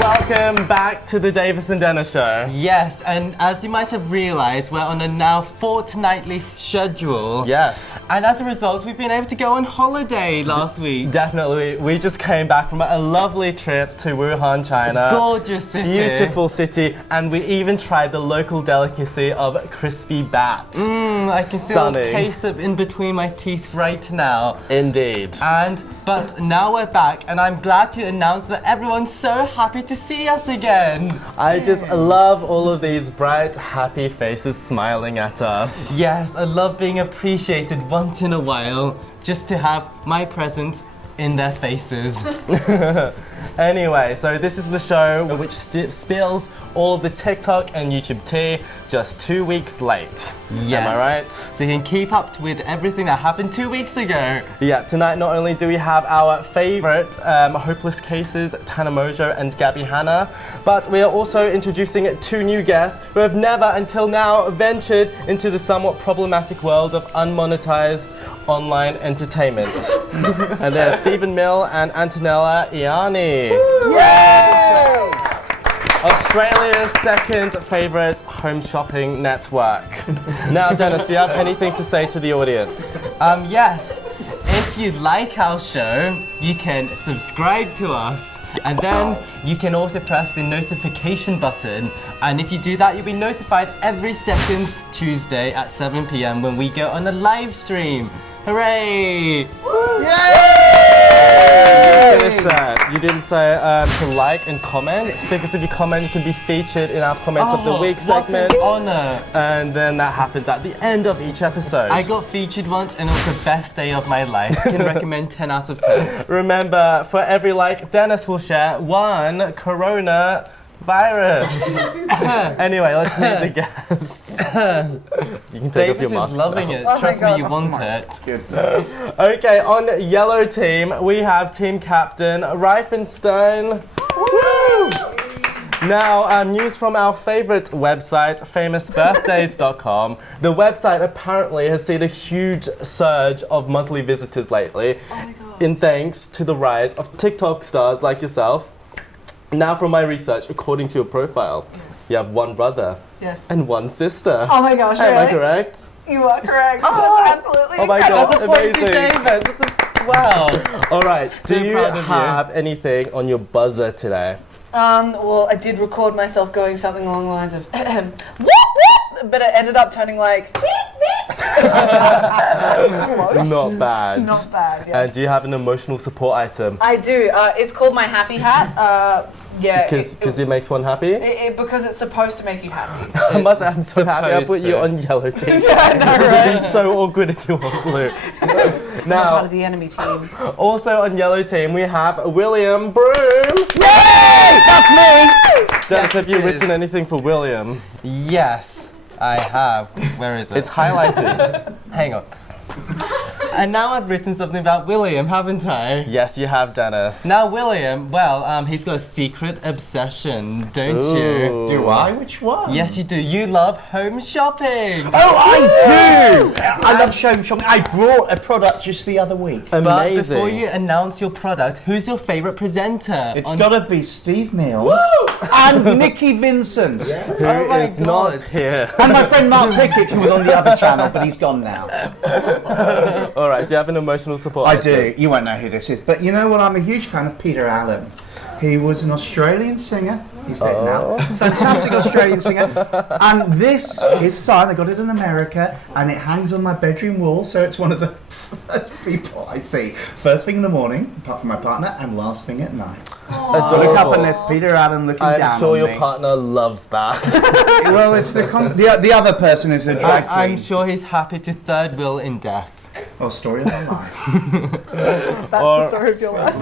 welcome back to the Davis and Dennis Show. Yes, and as you might have realised, we're on a now fortnightly schedule. Yes. And as a result, we've been able to go on holiday last week. Definitely. We just came back from a lovely trip to Wuhan, China. Gorgeous city. Beautiful city. And we even tried the local delicacy of crispy bat. I can still taste it in between my teeth right now. Indeed. But now we're back, and I'm glad to announce that everyone's so happy to see us again. I just love all of these bright, happy faces smiling at us. Yes, I love being appreciated once in a while, just to have my presence in their faces. Anyway, so this is the show which spills all of the TikTok and YouTube tea just 2 weeks late. Yes. Am I right? So you can keep up with everything that happened 2 weeks ago. Yeah, tonight not only do we have our favourite hopeless cases, Tana Mongeau and Gabby Hanna, but we are also introducing 2 new guests who have never until now ventured into the somewhat problematic world of unmonetized online entertainment. And they're Stephen Mill and Antonella Iani. Yay! Australia's second favourite home shopping network. Now, Dennis, do you have anything to say to the audience? Yes. If you like our show, you can subscribe to us, and then you can also press the notification button. And if you do that, you'll be notified every second Tuesday at 7 p.m. when we go on a live stream. Hooray! Yay! Finish that. You didn't say to like and comment, because if you comment, you can be featured in our Comment of the Week segment. What an honour! And then that happens at the end of each episode. I got featured once, and it was the best day of my life. I can recommend 10 out of 10. Remember, for every like, Dennis will share 1 Corona virus. Anyway, let's meet the guests. You can take off your mask. Davis is loving now. it. Oh Trust my me, you God. want it. Good. Okay, on yellow team, we have team captain Reifenstein. Woo! Now, news from our favourite website, famousbirthdays.com. The website apparently has seen a huge surge of monthly visitors lately, in thanks to the rise of TikTok stars like yourself. Now, from my research, according to your profile, you have 1 brother and 1 sister. Oh my gosh, Am I really? correct? You are correct. That's absolutely Oh my God, That's a point to amazing. Davis. Wow. All right, do So you proud of you. have anything on your buzzer today? Well, I did record myself going something along the lines of whoop, whoop, but it ended up turning like close. Not bad. Not bad, yes. And do you have an emotional support item? I do. It's called my happy hat. Yeah. Because it makes one happy? Because it's supposed to make you happy. I must say, I'm so happy I put supposed you to. on yellow team. Yeah, I know, It would right? be so awkward if you were on blue. I'm part of Now, the enemy team. also on yellow team, we have William Broom. Yay! That's me! Dennis, have you it is. written anything for William? Yes, I have. Where is it? It's highlighted. Hang on. And now I've written something about William, haven't I? Yes, you have, Dennis. Now William, well, he's got a secret obsession, don't you? Ooh. Do I? Which one? Yes, you do. You love home shopping. Oh, I do! I love home shopping. I brought a product just the other week. But Amazing. before you announce your product, who's your favourite presenter? It's gotta be Steve Mill and Nikki Vincent. Who Oh my is not God. here? And my friend Mark Pickett, who was on the other channel, but he's gone now. All right, do you have an emotional support I item? do. You won't know who this is. But you know what? I'm a huge fan of Peter Allen. He was an Australian singer. He's dead now. Fantastic Australian singer. And this is signed. I got it in America, and it hangs on my bedroom wall. So it's one of the first people I see. First thing in the morning, apart from my partner, and last thing at night. I look up and there's Peter Allen looking down I'm sure on your me. partner loves that. Well, it's the other person is a drag queen. I'm sure he's happy to third wheel in death. Or story of my life. That's the story of your life.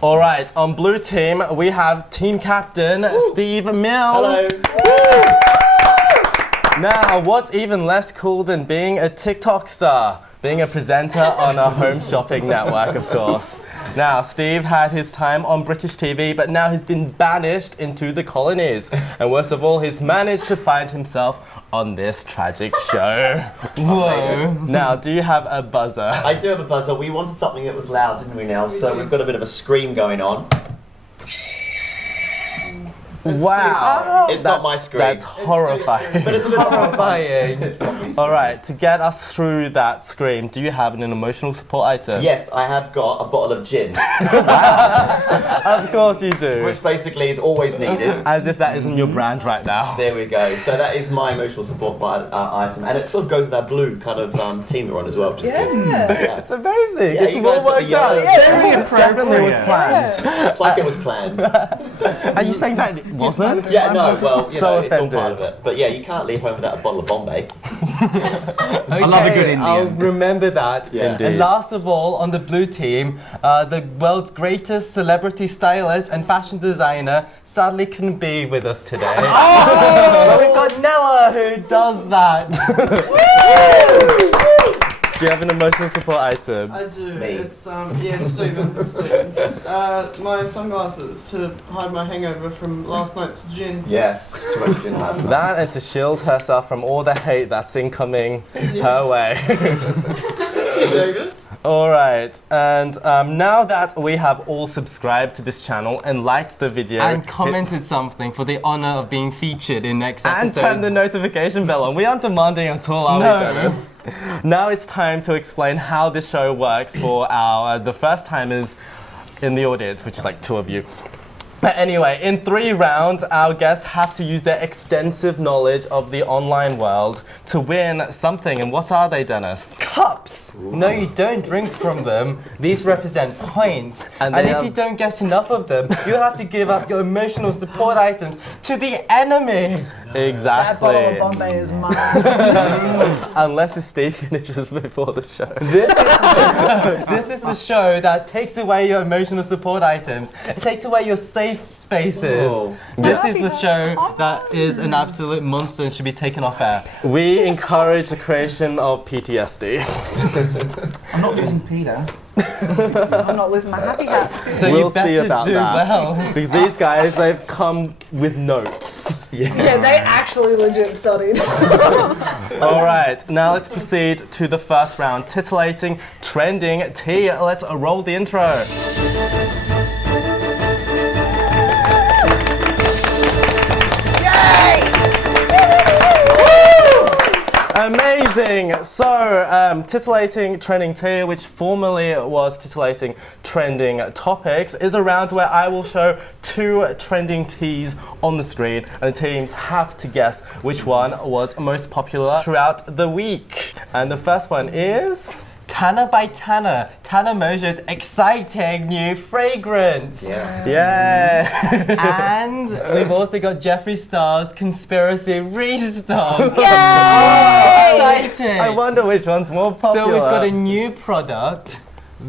All right, on blue team, we have team captain Steve Mill. Hello. Now, what's even less cool than being a TikTok star? Being a presenter on a home shopping network, of course. Now, Steve had his time on British TV, but now he's been banished into the colonies. And worst of all, he's managed to find himself on this tragic show. Whoa. Now, do you have a buzzer? I do have a buzzer. We wanted something that was loud, didn't we, now? So we've got a bit of a scream going on. Wow. It's not my screen. That's horrifying. But it's a little Horrifying. It's not my screen. All right, to get us through that scream, do you have an emotional support item? Yes, I have got a bottle of gin, Of course you do. which basically is always needed. As if that isn't your brand right now. There we go. So that is my emotional support item, and it sort of goes with that blue kind of team we're on as well, which is good. Yeah. It's amazing. Yeah, It's you well guys got the worked out. yellow. It definitely was planned. It's like it was planned. Are you saying that it wasn't? Yeah, no, well, you So know, it's all part of offended. it. But yeah, you can't leave home without a bottle of Bombay. I love a good Indian. I'll remember that. Yeah. Indeed. And last of all, on the blue team, the world's greatest celebrity stylist and fashion designer sadly couldn't be with us today. But we've got Nella who does that. Do you have an emotional support item? I do. Me. It's Stephen. My sunglasses to hide my hangover from last night's gin. Yes, too much gin last night. That and to shield herself from all the hate that's incoming her way. Davis. All right, and now that we have all subscribed to this channel and liked the video And commented something for the honor of being featured in next and episode. turn the notification bell on. We aren't demanding at all, are No. we, Dennis? Now it's time to explain how this show works for our the first timers in the audience, which is like 2 of you. But anyway, in 3 rounds, our guests have to use their extensive knowledge of the online world to win something. And what are they, Dennis? Cups! No, you don't drink from them. These represent points. And And they if have- you don't get enough of them, you have to give up your emotional support items to the enemy. That bottle of Exactly. Bombay is mine. Unless the Steve finishes before the show. This is the show that takes away your emotional support items. It takes away your safe spaces. Oh. This is the show that is an absolute monster and should be taken off air. We encourage the creation of PTSD. I'm not losing Peter. I'm not losing my happy hat. So We'll you better see about do that. well. Because these guys, they've come with notes. Yeah, they actually legit studied. All right, now let's proceed to the first round. Titillating, trending, tea. Let's roll the intro. Amazing! So, titillating trending tea, which formerly was titillating trending topics, is a round where I will show 2 trending teas on the screen, and the teams have to guess which one was most popular throughout the week. And the first one is Tana by Tana. Tana Mongeau's exciting new fragrance. Yeah. yeah. And we've also got Jeffree Star's conspiracy restock. Exciting! I wonder which one's more popular. So we've got a new product,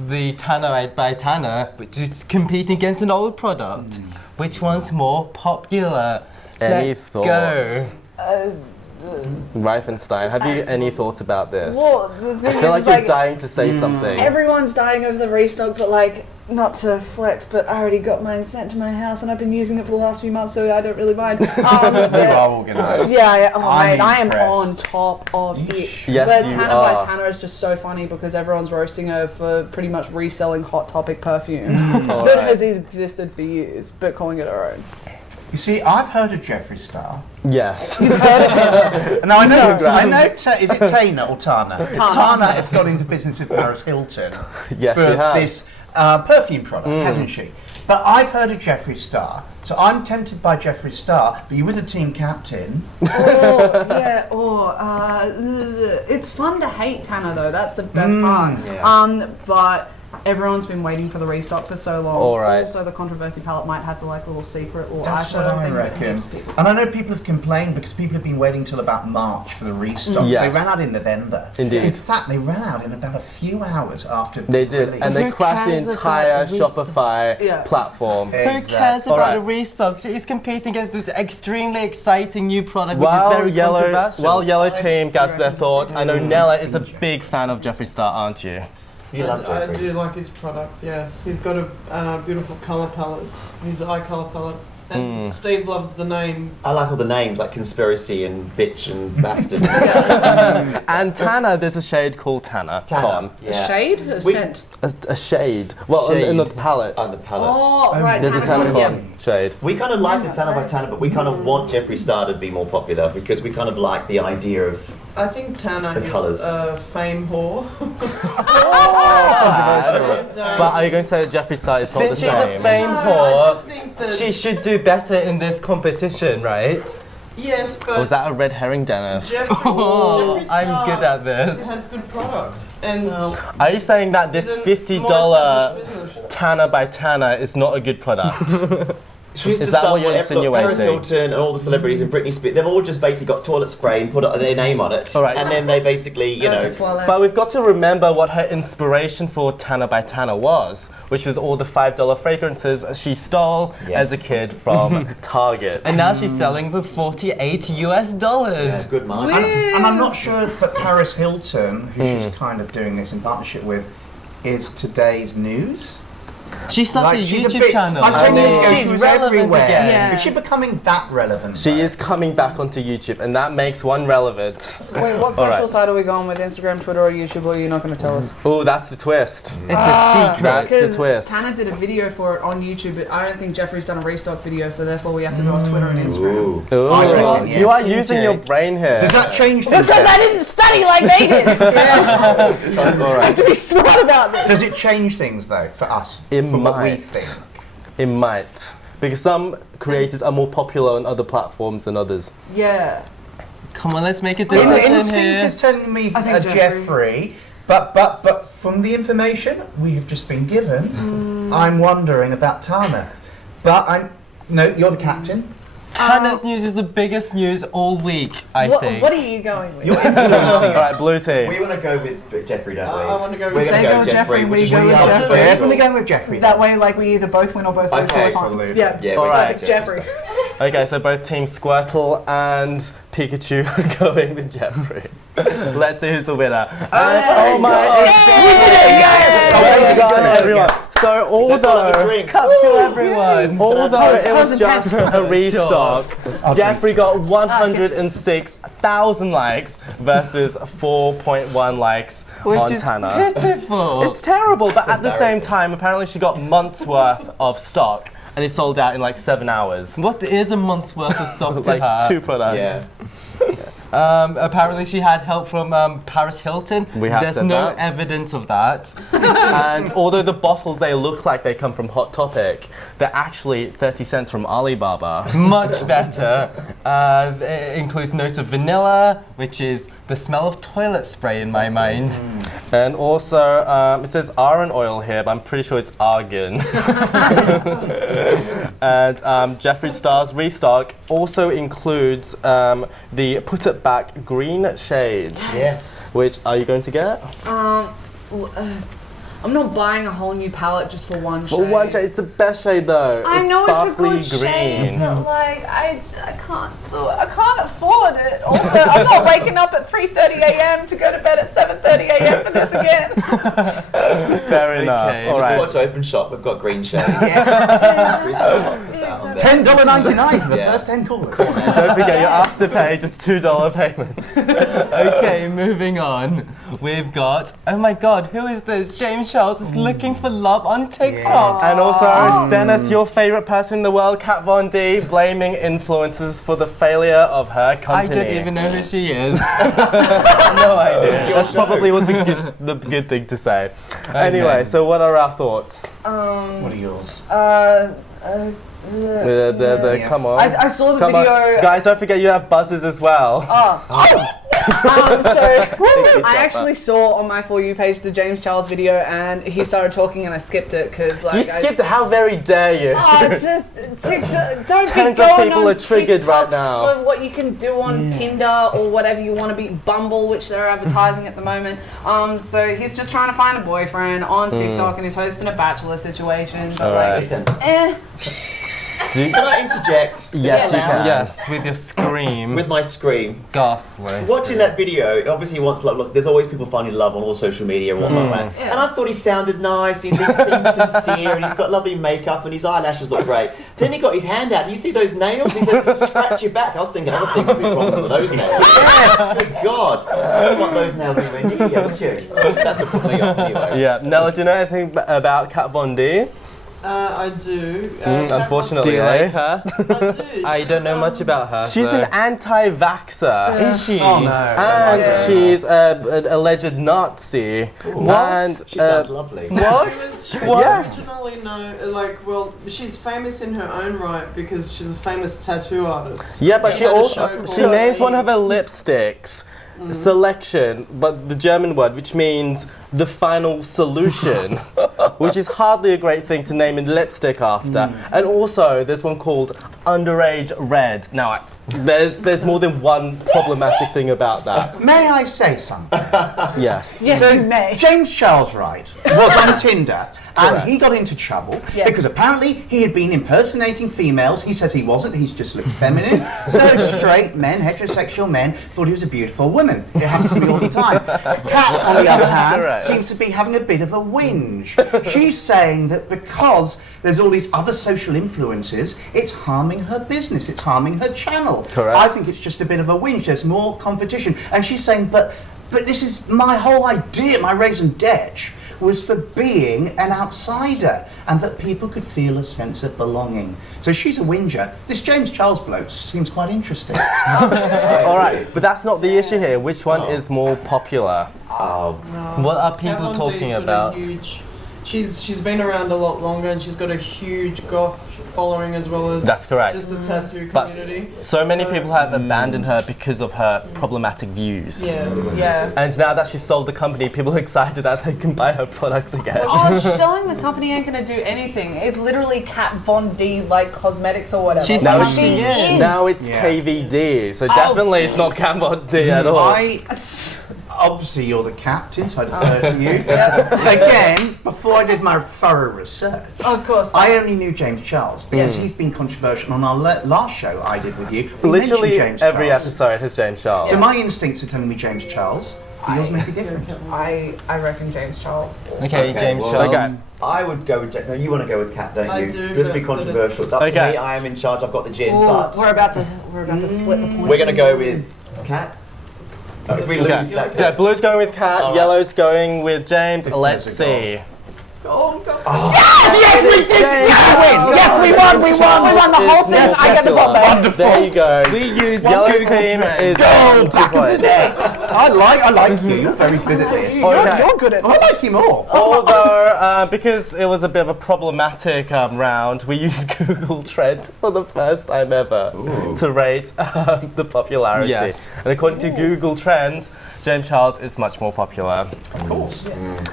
the Tana by Tana, which is competing against an old product. Which one's more popular? Any Let's thoughts? go. Reifenstein, have you any thoughts about this? Well, the thing I feel is, like you're dying to say something. everyone's dying over the restock, but like, not to flex, but I already got mine sent to my house and I've been using it for the last few months, so I don't really mind. You are organised. Yeah, oh I'm mate, I am impressed. on top of it. Yes, but you Tana are. by Tana is just so funny because everyone's roasting her for pretty much reselling Hot Topic perfume All that right. has existed for years, but calling it her own. You see, I've heard of Jeffree Star. Yes. Now I know, No. I know. Is it Tana or Tana? Tana has got into business with Paris Hilton Yes, for she has. this perfume product, hasn't she? But I've heard of Jeffree Star, so I'm tempted by Jeffree Star. But you're with a team captain. It's fun to hate Tana though. That's the best part. Yeah. But everyone's been waiting for the restock for so long. All right. Also, the controversy palette might have the like little secret little That's eyeshadow what I thing that reckon. helps people. And I know people have complained because people have been waiting till about March for the restock. Yes. They ran out in November. Indeed. In fact, they ran out in about a few hours after They did, release. and they Who crashed the cares entire about the restock? Shopify Yeah. platform. Who cares Exactly. about Alright. a restock? She's competing against this extremely exciting new product, which is While very controversial. yellow team gets their thoughts, I know Nella is a big fan of Jeffree Star, aren't you? You love I do Jeffree. like his products, yes. He's got a beautiful colour palette, his eye colour palette. And Steve loves the name. I like all the names like conspiracy and bitch and bastard. And Tana, there's a shade called Tana. Con. Yeah. Shade? A scent? A shade. Well, in the palette. On the palette. Oh, right. There's a Tana Con, Con shade. We kind of like the Tana by Tana, but we kind of want Jeffree Star to be more popular because we kind of like the idea of. I think Tana The is colours. a fame whore. But are you going to say that Jeffree Star is not the Since she's a same? fame No, I whore, just think that she should do better in this competition, right? yes, but Or was that a red herring, Dennis? Jeffree I'm Star good at this. has good product and Are you saying that this is a $50 more established business. Tana by Tana is not a good product? She used Is to that start what you're with Paris insinuating? Hilton and all the celebrities and Britney Spears. They've all just basically got toilet spray and put their name on it, All right. and then they basically, you know. But we've got to remember what her inspiration for Tana by Tana was, which was all the $5 fragrances she stole as a kid from Target. And now she's selling for $48 US. Yeah, good mind. And I'm not sure that Paris Hilton, who she's kind of doing this in partnership with, is today's news. She started a she's YouTube bit, channel. Like 10 years ago, She's she was relevant everywhere. again. Yeah. Is she becoming that relevant? She though? is coming back onto YouTube, and that makes one relevant. Wait, what All right. social site are we going with? Instagram, Twitter, or YouTube? Or are you not going to tell us? Oh, that's the twist. It's a secret. That's the Because twist. Tana did a video for it on YouTube, but I don't think Jeffree's done a restock video, so therefore we have to go off Twitter and Instagram. Ooh. Ooh, I reckon, you are yes. using your brain here. Does that change things? Because then? I didn't study like they did. Yes. All I right. have to be smart about this. Does it change things though for us? It from what we might. think? It might. Because some creators are more popular on other platforms than others. Yeah. Come on, let's make a The decision instinct here. is telling me I think Jeffree, but from the information we have just been given, I'm wondering about Tana. But you're the captain. Tana's news is the biggest news all week, I think. What are you going with? You're influencing All right, us. blue team. We want to go with Jeffree, don't we? I want to go with We're going to They go go Jeffree, Jeffree, which we is go really with hard Jeffree. to Definitely going with Jeffree. That way, like, we either both win or both lose. so we're fine. Absolutely. Yeah. Yeah, All we're right. going Perfect, Jeffree. Okay, so both Team Squirtle and Pikachu are going with Jeffree. Let's see who's the winner. And oh my! Yes! Well done, everyone. So Let's all have a although drink. Come to everyone. although it was Cousin just a restock, Jeffree got 106,000 likes versus 4.1 likes Which on is Tana. pitiful. It's terrible, but at the same embarrassing. time, apparently she got months worth of stock, and it sold out in like 7 hours. What is a month's worth of stock to Like her? 2 products. Apparently she had help from Paris Hilton. We have There's said no that. evidence of that. And although the bottles, they look like they come from Hot Topic, they're actually 30 cents from Alibaba. Much better. It includes notes of vanilla, which is the smell of toilet spray in my mind. And also, it says argan oil here, but I'm pretty sure it's argan. And Jeffree Star's restock also includes the Put It Back green shade. Yes. Which are you going to get? I'm not buying a whole new palette just for one shade. For one shade, it's the best shade though. I it's know it's a sparkly good green. shade, but like I can't do it. I can't afford it. Also, I'm not waking up at 3:30 a.m. to go to bed at 7:30 a.m. for this again. Fair enough. Okay, All Just right. watch Openshop, we've got green shades. We sell lots of that on there. $10.99 for the Yeah. first 10 callers. Don't forget your afterpay, just $2 payments. Okay, moving on. We've got, oh my god, who is this? James Charles is looking for love on TikTok. And also, Dennis, your favorite person in the world, Kat Von D, blaming influencers for the failure of her I company. don't even know who she is. No idea. That probably was the good thing to say. Anyway, so what are our thoughts? What are yours? The come on. I saw the Come video. on. Guys, don't forget you have buzzers as well. So I actually saw on my For You page the James Charles video, and he started talking, and I skipped it because like You skipped it, how very dare you? just TikTok. Don't Tons be of going people on are triggered TikTok right now. For what you can do on Tinder or whatever you want to be, Bumble, which they're advertising at the moment. So he's just trying to find a boyfriend on TikTok, and he's hosting a bachelor situation. But All like, right. Listen, Can I interject? Yes, you Now? can. Yes, with your scream. With my scream. Ghastly. Watching that video, obviously he wants love. Look, there's always people finding love on all social media and whatnot, right? Yeah. And I thought he sounded nice, he seemed sincere, and he's got lovely makeup and his eyelashes look great. Then he got his hand out. Do you see those nails? He said, scratch your back. I was thinking other things would be wrong with those nails. Yes! Good God. I don't want those nails anywhere near you, would you? That's what put me off anyway. Yeah. Nella, do you know anything about Kat Von D? I do. Unfortunately, Do you eh? like her? I do. I don't know much about her. She's so. an anti-vaxxer. Is she? Oh no. And she's an alleged Nazi. What? And She sounds lovely. She What? Yes. Originally, she's famous in her own right because she's a famous tattoo artist. yeah, but She she had a also show she called named one of her AEST. lipsticks selection, but the German word, which means the final solution, which is hardly a great thing to name a lipstick after. And also, there's one called Underage Red. Now, there's more than one problematic thing about that. May I say something? Yes. Yes, So, you may. James Charles Wright was on Tinder and he got into trouble Yes. because apparently he had been impersonating females. He says he wasn't, he just looks feminine. So straight men, heterosexual men, thought he was a beautiful woman. It happens to me all the time. Kat, on the other hand, Correct. seems to be having a bit of a whinge. She's saying that because there's all these other social influences, it's harming her business, it's harming her channel. Correct. I think it's just a bit of a whinge. There's more competition. And she's saying, but this is my whole idea, my raison d'etre was for being an outsider and that people could feel a sense of belonging. So she's a whinger. This James Charles bloke seems quite interesting. All right, but that's not the issue here. Which one is more popular? What are people Kat Von D's talking got a about? huge- She's been around a lot longer and she's got a huge goth following as well as That's correct. just the tattoo But community. so many people have abandoned her because of her problematic views. Yeah. And now that she sold the company, people are excited that they can buy her products again. Oh, selling the company ain't gonna do anything. It's literally Kat Von D, like cosmetics or whatever. She's Now Now it's, she is. now it's Yeah. KVD, so definitely it's not Kat Von D at all. Obviously you're the captain, so I defer to you. Again, before I did my thorough research, Of course. I only knew James Charles because he's been controversial on our last show I did with you. We Literally mentioned James every Charles. episode has James Charles. So my instincts are telling me James Charles. Yours may be different. I reckon James Charles. Okay, James well, Charles. Okay. I would go with Jack. No, you want to go with Kat, don't you? I do, Just be but controversial. It's up to Okay. me. I am in charge. I've got the gin, Ooh, but we're about to split the points. we're going to go with Kat. If we lose, Okay. that's So it. blue's going with Kat, All right. yellow's going with James. Let's there's a see. Yes, we did! Yes, we won! We won the whole thing! Yes, I get the yes, bomb back. Wonderful! There you go. We used Yellow's Google team Trends. is Go 2 back of the points. net! I like you. You're very good at this. Okay. You're good at I like you more. Although, because it was a bit of a problematic round, we used Google Trends for the first time ever to rate the popularity. Yes. And according to Google Trends, James Charles is much more popular. Of course.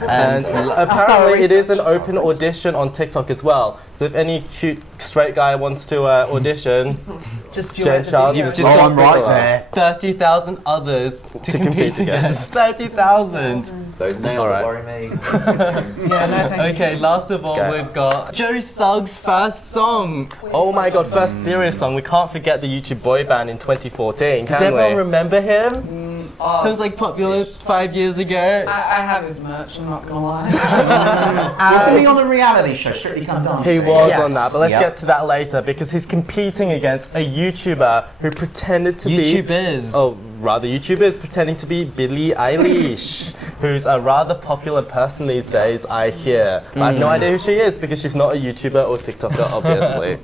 And apparently it is an open audition on TikTok as well. So if any cute straight guy wants to audition, Just James Charles, You've is just Oh, got I'm right there. 30,000 others to compete against. 30,000. Those nails All right. worry me. Yeah, no, thank you. Okay, last of all, Okay. we've got Joe Suggs' first song. oh my god, first serious song. We can't forget the YouTube boy band in 2014, Does can everyone we? remember him? He was like popular 5 years ago. I have his merch, I'm not gonna lie. Wasn't he on a reality show? Strictly Come Dancing? He was Yes. on that, but let's Yep. get to that later because he's competing against a YouTuber who pretended to be. YouTubers. Oh, rather, YouTubers pretending to be Billie Eilish, who's a rather popular person these days, I hear. But I have no idea who she is because she's not a YouTuber or TikToker, obviously.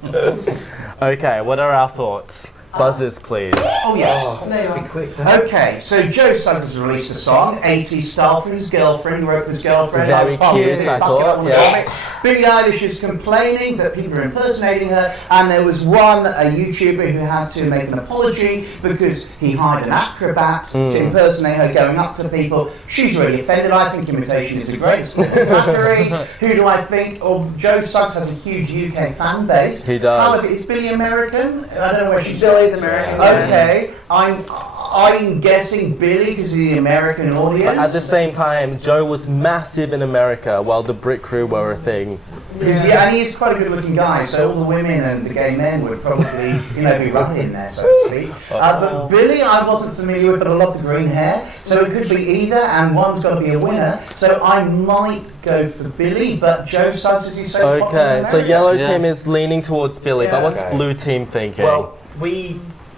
Okay, what are our thoughts? Buzzers, please. Oh, yes. Be quick. Okay, so Joe Suggs has released a song, 80s style, for his girlfriend. He wrote for his girlfriend. Very cute, I thought, yeah. Billie Eilish is complaining that people are impersonating her, and there was one YouTuber who had to make an apology because he hired an acrobat to impersonate her going up to people. She's really offended. I think imitation is a great form of flattery. Who do I think? Oh, Joe Suggs has a huge UK fan base. He does. However, is Billie American? I don't know where she's Billie's American. Okay, I'm guessing Billie because of the American audience. But at the same time, Joe was massive in America while the Brit Crew were a thing Because and he is quite a good-looking guy, so all the women and the gay men would probably, be right in there, so to speak. But Billy, I wasn't familiar with, but I love the green hair, so it could be either, and one's got to be a winner. So I might go for Billy, but Joe Suggs, as you say, Okay, so yellow team is leaning towards Billy, but what's blue team thinking? Well,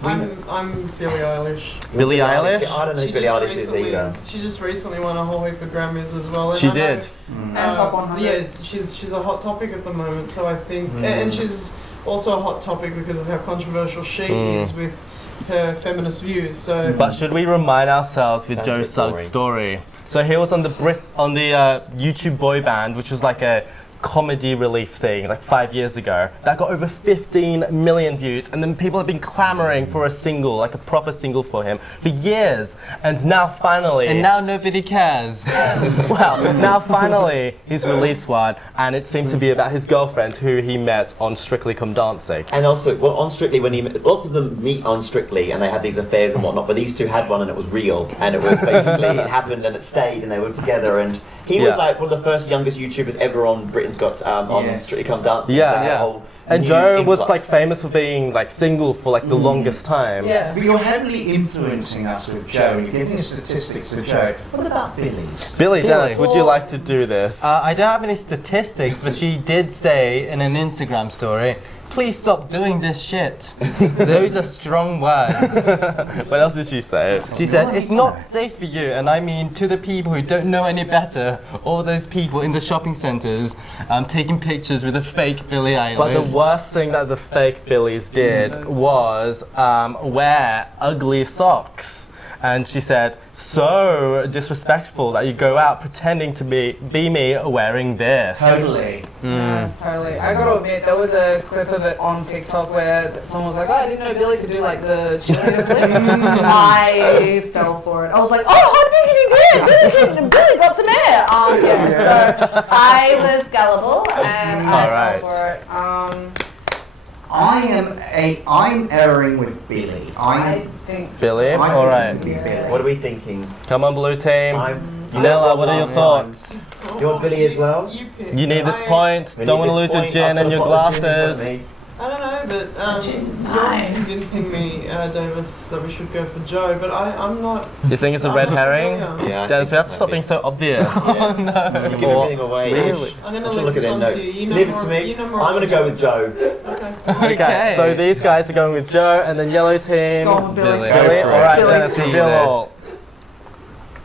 I'm Billie Eilish. Billie Eilish? I don't know who Billie Eilish is either. She just recently won a whole heap of Grammys as well. And She I did. And top 100. Yeah, she's a hot topic at the moment. So I think, and she's also a hot topic because of how controversial she is with her feminist views. So, But should we remind ourselves with Sounds Joe a bit Suggs' boring. story? So he was on the YouTube boy band, which was like a comedy relief thing like 5 years ago that got over 15 million views, and then people have been clamoring for a single, like a proper single for him for years, and now finally nobody cares. now finally he's released one, and it seems to be about his girlfriend who he met on Strictly Come Dancing. And also, well, on Strictly, lots of them meet on Strictly and they had these affairs and whatnot, but these two had one and it was real, and it was basically, it happened and it stayed and they were together, and he was like one of the first youngest YouTubers ever on Britain's Got, on Strictly Come Dancing. And Joe was like famous for being like single for like the longest time. Yeah. But you're heavily influencing us with Joe, and you're giving us statistics with Joe. What about Billy's? Billy, Dennis, would you like to do this? I don't have any statistics, but she did say in an Instagram story, please stop doing this shit. Those are strong words. What else did she say? She said, it's not safe for you, and I mean to the people who don't know any better, all those people in the shopping centres taking pictures with a fake Billie Eilish. But the worst thing that the fake Billies did was wear ugly socks. And she said, so disrespectful that you go out pretending to be me wearing this. Totally. Yeah, totally. I gotta admit, there was a clip of it on TikTok where someone was like, oh, I didn't know Billy could do like the cheerleader flips. I fell for it. I was like, oh, how did he do? Billy got some air. So I was gullible and I fell for it. I'm erring with Billy. I think so. Billy? I think Alright. it would be Billy. What are we thinking? Come on, blue team. You Nella, what are your thoughts? You want Billy as well? You pick. You need this point. We Don't need want to this lose your point. gin I've and got your a bottle of gin in front of glasses. me. I don't know, but you're convincing me, Davis, that we should go for Joe, but I'm not. You think it's a I'm red not herring? familiar. Yeah, I Dennis, think we have to it stop might being be. so obvious. Yes. You give everything away. Really? I'm going I to should leave look at this their one notes. to you. You know Leave it more- to me. you know more I'm going to about go with Joe. Okay. Okay, so these guys are going with Joe, and then yellow team. Go on, Billy. Billy. Billy. Go for it. Alright, Billy. Dennis, See reveal this. all.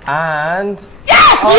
And Oh,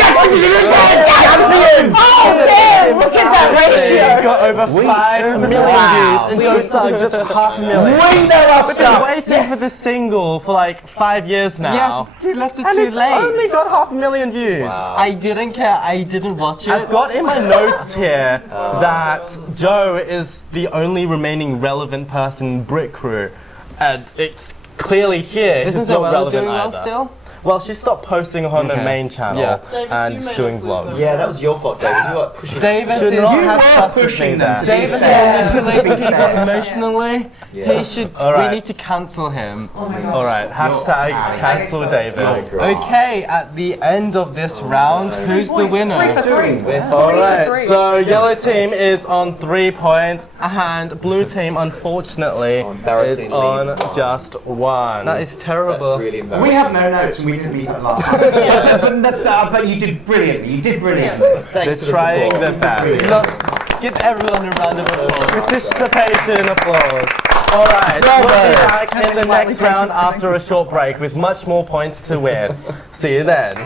look at that ratio. got over 5 million views, and Joe Suggs just 500,000. We know our We've been stuff. waiting for this single for like 5 years now. Yes, they left it and too it's late. only got 500,000 views. I didn't care, I didn't watch it. I've got in my notes here that Joe is the only remaining relevant person in Brit Crew, and it's clearly here. Isn't it's not Zoella relevant doing well either. still? Well, she stopped posting on her Okay. main channel Yeah. Davis, and you just made doing us leave vlogs. this. Yeah, that was your fault, David. You were pushing. Davis Should is not You have were trusted pushing me them then. to be Davis fair. manipulating people Yeah. emotionally. Yeah. He should. Alright. We need to cancel him. Oh my gosh. Alright, hashtag Hashtag cancel so Davis. Right. Okay, at the end of this round, who's the 3 for winner? 3. This. Alright, for 3. so yellow team is on 3 points, and blue team, unfortunately, is Embarrassingly, on one. just 1. That is That's terrible. really We embarrassing. have no notes, and we didn't meet up last time. But you did brilliantly. You did brilliantly. Thanks They're for the trying support. their best. Really. Look, give everyone a round of applause. Participation applause. Alright, we'll be back in the next round after a short break with much more points to win. See you then.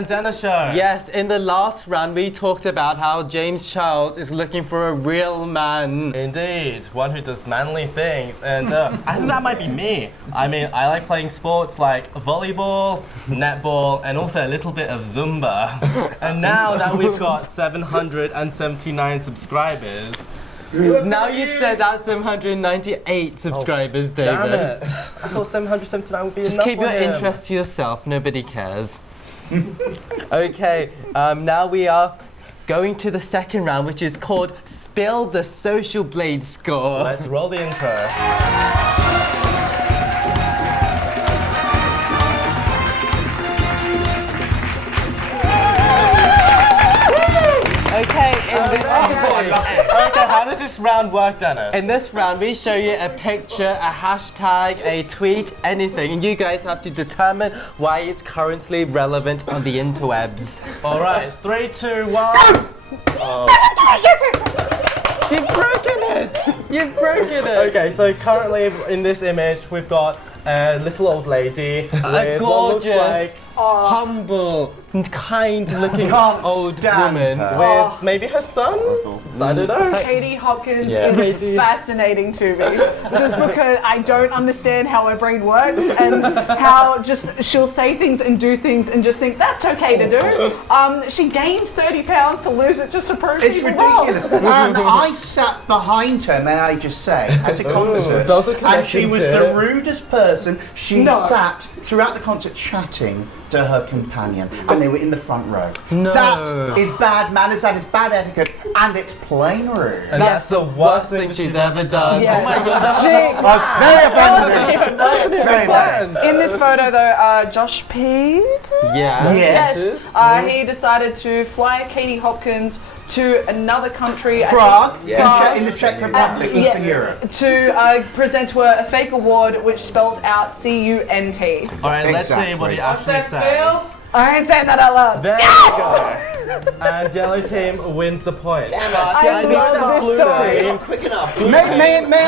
and Dana show. Yes, in the last round we talked about how James Charles is looking for a real man. Indeed, one who does manly things, and I think that might be me. I mean, I like playing sports like volleyball, netball, and also a little bit of Zumba. And now that we've got 779 subscribers, Now you've said that's 798 subscribers, David. damn it! I thought 779 would be Just enough keep for your him. interest to yourself, nobody cares. Okay, now we are going to the second round, which is called Spill the Social Blade Score. Let's roll the intro. Okay, Okay, how does this round work, Dennis? in this round we show you a picture, a hashtag, a tweet, anything, and you guys have to determine why it's currently relevant on the interwebs. All right, 3, 2, 1. You've broken it! You've broken it! Okay, so currently in this image we've got a little old lady with A what looks gorgeous, like humble, and kind-looking Can't old stand woman. her. with maybe her son? I don't know. Katie Hopkins Yeah. is fascinating to me, just because I don't understand how her brain works and how just she'll say things and do things and just think that's okay to do. She gained 30 pounds to lose it just to prove It's people wrong. ridiculous. And I sat behind her, may I just say, at a concert, there's also and she connections was here. the rudest person. She No. sat throughout the concert chatting to her companion, and they were in the front row. No. That is bad manners, that is bad etiquette, and it's plain rude. And that's the worst thing she's ever done. Yes. Oh my god, Very offended. Very bad. In this photo, though, Josh Pete. yeah. Yes. He decided to fly Katie Hopkins to another country. Prague, Yeah. in the Czech Republic, Eastern Europe. To present to her a fake award which spelled out CUNT. All right, let's see what he Exactly. actually says. I ain't saying that out loud. There we go. And yellow team wins the point. Damn it. I Blue love this story. team. Not quick enough. May I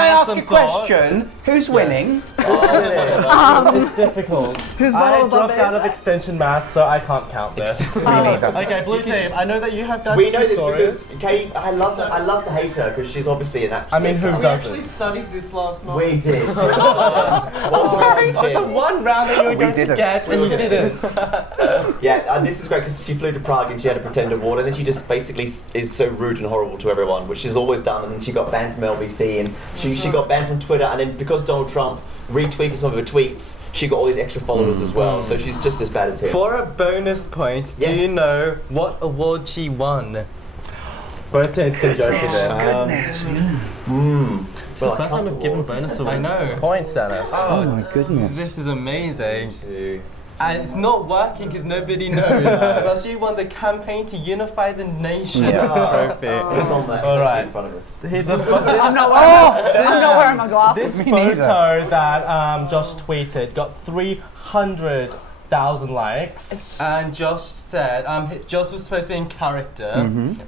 Have ask some a question? Who's winning? It's difficult. Who's I better dropped than out of extension math, so I can't count this. Me neither. Okay, blue team. I know that you have done We know some this stories. because Kate, I love to hate her because she's obviously an absolute. I mean, who We doesn't? actually studied this last night. We did. Yes. What was What's the one round that you were going to didn't. get and you didn't? Yeah, and this is great because she flew to Prague and she had a pretend award, and then she just basically is so rude and horrible to everyone, which she's always done. And then she got banned from LBC, and she got banned from Twitter, and then because Donald Trump retweeted some of her tweets, she got all these extra followers as well. So she's just as bad as him. For a bonus point, Yes. do you know what award she won? Both teams can go for this. It's It's the the first time we've given bonus I know. points, Dennis. Oh my goodness. This is amazing. And it's not working because nobody knows. Well, she won the campaign to unify the nation trophy. It's on there. It's All actually right. in front of us. I'm not wearing my glasses. This Me neither. photo that Josh tweeted got 300,000 likes. And Josh said, Josh was supposed to be in character,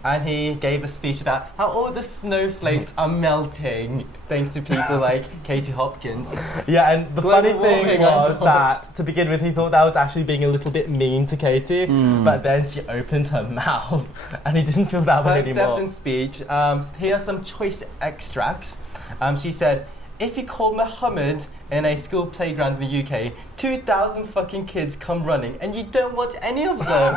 and he gave a speech about how all the snowflakes are melting thanks to people like Katie Hopkins. Yeah, and the Global funny thing warming, I was thought. that to begin with, he thought that was actually being a little bit mean to Katie, but then she opened her mouth, and he didn't feel that Her way anymore. acceptance speech, here are some choice extracts. She said, if you call Muhammad in a school playground in the UK, 2,000 fucking kids come running and you don't want any of them.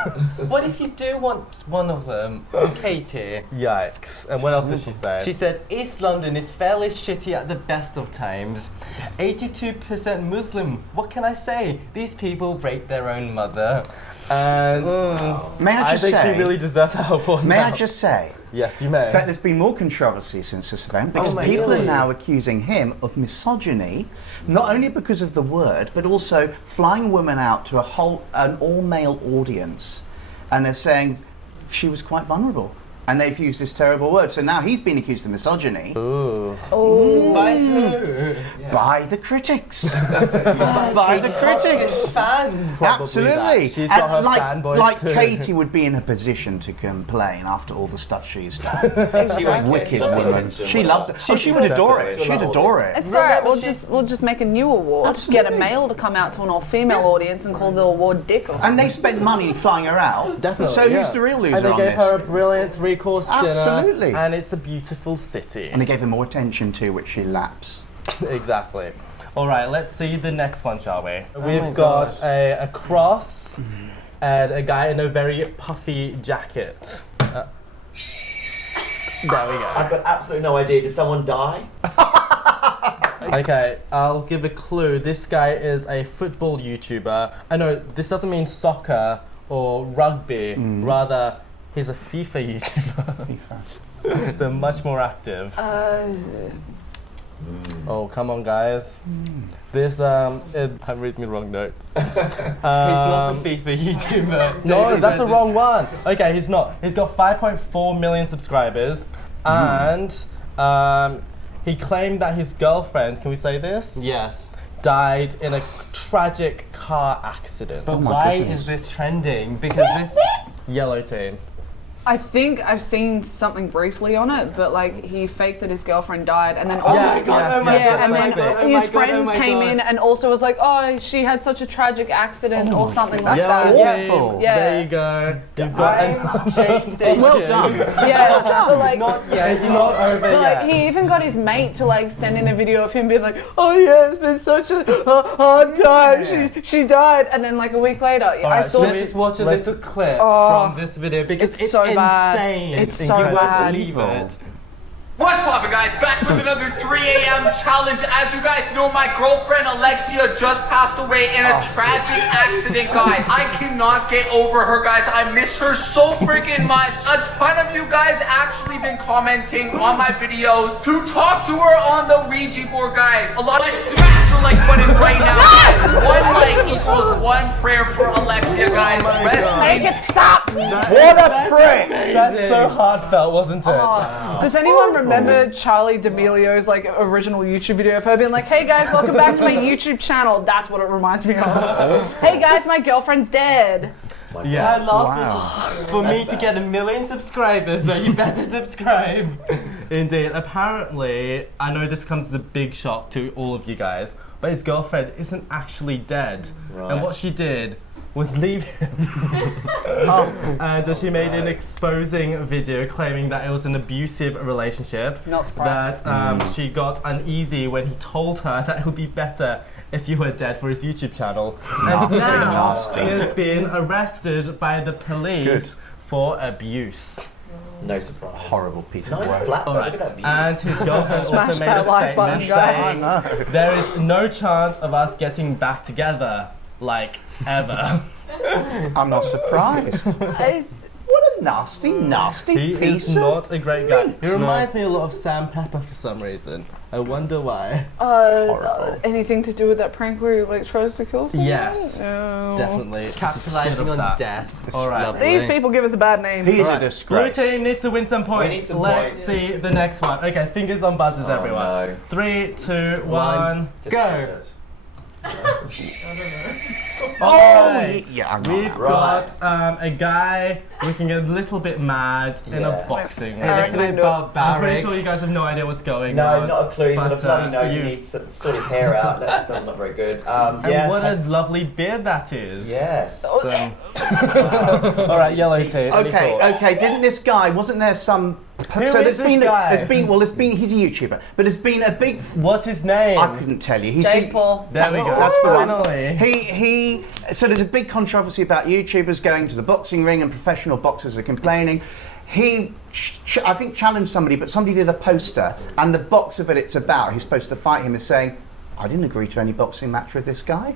What if you do want one of them? Katie. Yikes! And what else did she say? She said, East London is fairly shitty at the best of times. 82% Muslim. What can I say? These people rape their own mother. and May I I just think say? she really deserved that award. May I now. just say? Yes, you may. In fact, there's been more controversy since this event because my people really? are now accusing him of misogyny, not only because of the word, but also flying women out to an all-male audience, and they're saying she was quite vulnerable. and they've used this terrible word. So now he's been accused of misogyny. Ooh. Oh. By who? By the critics. By the critics. Fans. Probably Absolutely. that. She's got her like, fanboys like too. Katie would be in a position to complain after all the stuff she's done. Exactly. Wicked loves woman. attention, She whatever. loves it. She would adore it. She'll She'd love adore all it. It's alright, we'll just make a new award. Absolutely. Get a male to come out to an all-female audience and call the award Dick or something. And they spent money flying her out. Definitely. So yeah. who's the real loser And they on gave this? her a brilliant 3-course dinner. Absolutely. And it's a beautiful city. And they gave her more attention too, which she laps. Exactly. All right, let's see the next one, shall we? my We've got a cross and a guy in a very puffy jacket. There we go. I've got absolutely no idea. Did someone die? Okay, I'll give a clue. This guy is a football YouTuber. I know this doesn't mean soccer or rugby. Rather, he's a FIFA YouTuber. FIFA. So much more active. Oh, come on, guys. This, I'm reading the wrong notes. He's not a FIFA YouTuber. No, that's the wrong one. Okay, he's not. He's got 5.4 million subscribers, and he claimed that his girlfriend, can we say this? Yes. Died in a tragic car accident. But my why goodness. is this trending? Because this. Yellow team. I think I've seen something briefly on it, but like he faked that his girlfriend died, and then Yes, obviously, yes, yes, yeah, and that's then classic. his friend came in and also was like, "Oh, she had such a tragic accident," or something like Yellow that. team. Awful. Yeah. There you go. You've got J Station. Well done. Yeah, but like, It's not over but, yet. like he even got his mate to like send in a video of him being like, "Oh yeah, it's been such a hard time. She died," and then like a week later, I right, saw. so Let's just watch a Let's- little clip Oh, from this video because it's it's so bad. insane. It's You so won't bad. believe it. What's poppin', guys? Back with another 3 a.m. challenge. As you guys know, my girlfriend Alexia just passed away in a tragic accident, guys. I cannot get over her, guys. I miss her so freaking much. A ton of you guys actually been commenting on my videos to talk to her on the Ouija board, guys. A lot of smash the like button right now, guys. 1 like equals 1 prayer for Alexia, guys. Rest Make in it stop! What a prick! That's so heartfelt, wasn't it? Does anyone remember Charlie D'Amelio's like original YouTube video of her being like, "Hey guys, welcome back to my YouTube channel"? That's what it reminds me of. "Hey guys, my girlfriend's dead." Yes. Her last was just for me to get 1 million subscribers, so you better subscribe. Indeed. Apparently, I know this comes as a big shock to all of you guys, but his girlfriend isn't actually dead. Right. And what she did was leave him. And she made an exposing video claiming that it was an abusive relationship. Not surprised. That she got uneasy when he told her that it would be better if you were dead for his YouTube channel. And Nasty, now nasty. he has been arrested by the police Good. for abuse. No surprise. Horrible piece of Nice work. flat. All Look right. at that view. And his girlfriend Smash also made that a like button, statement guys. saying there is no chance of us getting back together, like ever. I'm not surprised. What a nasty, nasty He piece is of... not a great guy. He No. reminds me a lot of Sam Pepper for some reason. I wonder why. Horrible. Anything to do with that prank where he like tries to kill someone? Yes, Oh. definitely. Capitalizing on that. death. All right. Lovely. These people give us a bad name. He is a Right. Blue disgrace. team needs to win some points. need some Let's points. see the next one. Okay, fingers on buzzers, everyone. no. 3, 2, 1, go. Alright. Yeah, I'm We've not. got a guy looking a little bit mad in a Yeah. boxing ring. Alright, It's a bit I'm pretty barbaric. sure you guys have no idea what's going No, on. not a clue. He's got a But, bloody nose. He you- needs to sort his hair out. That's not very good. And Yeah. what a lovely beard that is. Yes. So, alright, yellow team. any Okay, thoughts? okay. Didn't this guy? Wasn't there some? Who is this guy? There's been. He's a YouTuber, but there's been a big. What's his name? I couldn't tell you. He's Jake Paul. There we go. That's the one. Finally. So there's a big controversy about YouTubers going to the boxing ring and professional boxers are complaining. He, I think, challenged somebody, but somebody did a poster, and the boxer that it's about, who's supposed to fight him, is saying, "I didn't agree to any boxing match with this guy."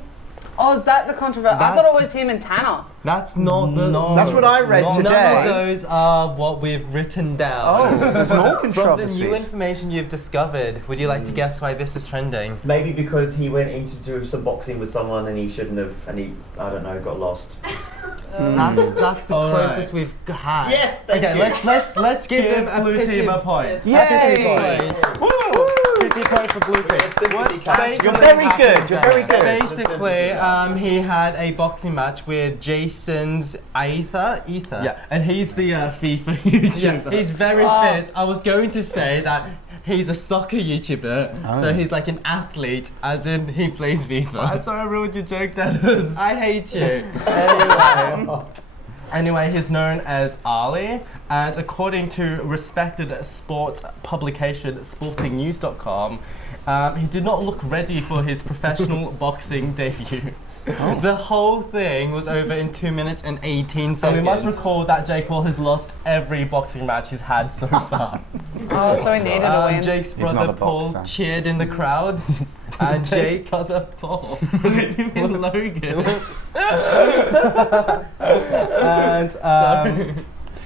Oh, is that the controversy? I thought it was him and Tanner. That's not the. No. That's what I read No, today. None of those are what we've written down. Oh, there's more From the controversies. new information you've discovered, would you like to guess why this is trending? Maybe because he went in to do some boxing with someone and he shouldn't have, and he, I don't know, got lost. That's the All closest right. we've had. Yes, thank Okay, you. let's give them a blue pity- team a point. Yay! A pity point. Woo! Pity point for blue team. Sympathy catch. You're very good. You're very good. Basically, he had a boxing match with Jason's Ether. Yeah, and he's the FIFA YouTuber. He's very fit. I was going to say that he's a soccer YouTuber, so he's like an athlete, as in he plays FIFA. I'm sorry I ruined your joke, Dennis. I hate you. Anyway, he's known as Ali, and according to respected sports publication sportingnews.com, he did not look ready for his professional boxing debut. The whole thing was over in 2 minutes and 18 seconds. And we must recall that Jake Paul has lost every boxing match he's had so far. Oh, so he needed a win. Jake's not brother a Paul boxer. cheered in the crowd. And Jake's brother Paul. You mean Logan.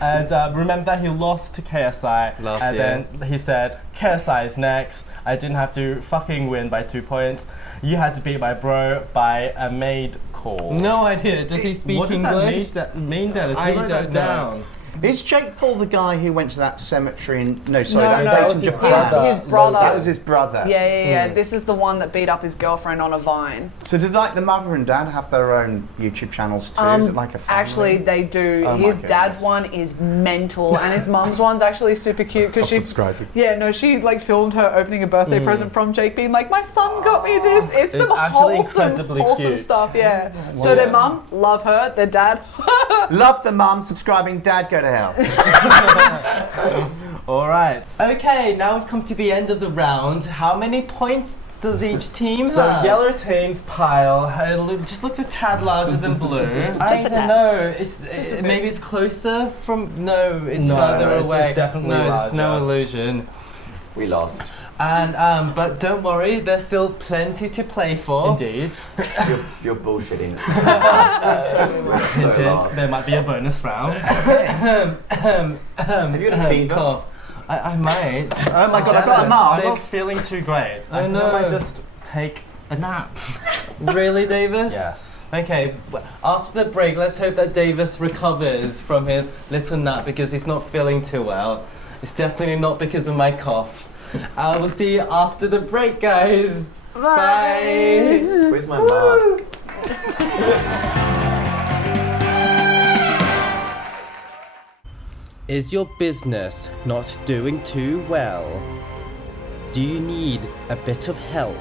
And remember that he lost to KSI. Last year. Then he said, KSI is next. I didn't have to fucking win by 2 points. You had to beat my bro by a made call. No idea. Does he speak What does English? that mean, Dennis? I You wrote that don't down. Is Jake Paul the guy who went to that cemetery in... No, sorry, No, that no, base in Japan? his brother. That was his brother. Yeah. This is the one that beat up his girlfriend on a vine. So did like the mother and dad have their own YouTube channels too? Is it like a family? Actually, they do. Oh my His dad's goodness. one is mental, and his mum's one's actually super cute because she. subscribing. Yeah, no, she like filmed her opening a birthday present from Jake, being like, "My son got me this." It's It's some actually wholesome, incredibly wholesome cute. stuff. Yeah. So their mum, love her. Their dad, Love the mum, subscribing, dad, go to hell. All right. Okay, now we've come to the end of the round. How many points does each team So have? yellow team's pile just looks a tad larger than blue. I a don't tad. know. Maybe it's closer from. No, it's No, further it's- away. it's definitely no, there's no larger. illusion. We lost. And but don't worry, there's still plenty to play for. Indeed. You're bullshitting. Hint, hint. lost. There might be a bonus round. Have you had a fever? Cough. I might. Oh my god, I've got a I'm mask. not feeling too great. I think know. I might just take a nap. Really, Davis? Yes. Okay, after the break, let's hope that Davis recovers from his little nap because he's not feeling too well. It's definitely not because of my cough. We'll see you after the break, guys. Bye. Where's my mask? Is your business not doing too well? Do you need a bit of help?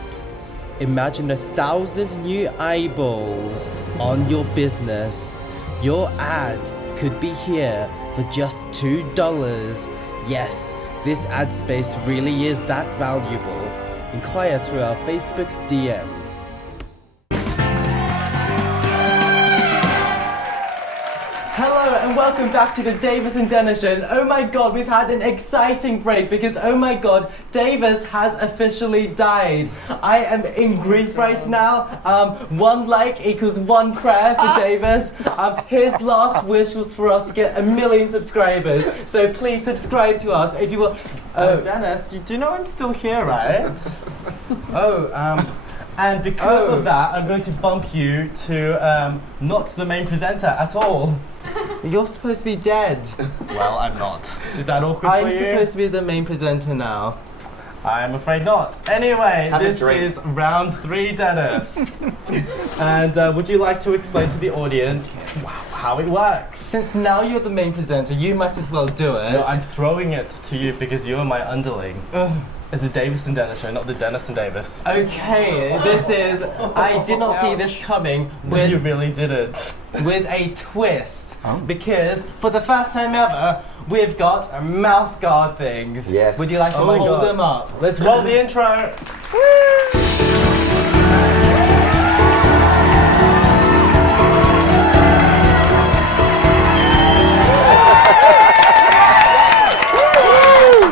Imagine 1,000 new eyeballs on your business. Your ad could be here for just $2. Yes, this ad space really is that valuable. Inquire through our Facebook DMs. Hello and welcome back to the Davis and Dennis show. And oh my god, we've had an exciting break because oh my god, Davis has officially died. I am in grief right now. 1 like equals 1 prayer for Davis. His last wish was for us to get 1 million subscribers. So please subscribe to us if you will. Oh, Dennis, you do know I'm still here, right? And because of that, I'm going to bump you to not the main presenter at all. You're supposed to be dead. Well, I'm not. Is that awkward I'm for you? supposed to be the main presenter now. I'm afraid not. Anyway, Have a this drink. is round 3, Dennis. And would you like to explain to the audience how it works? Since now you're the main presenter, you might as well do it. No, I'm throwing it to you because you're my underling. It's the Davis and Dennis show, not the Dennis and Davis. Okay, this is. I did not see this coming But you with really didn't. a twist. Because for the first time ever, we've got mouth guard things. Yes. Would you like to Oh my hold God. them up? Let's roll the intro.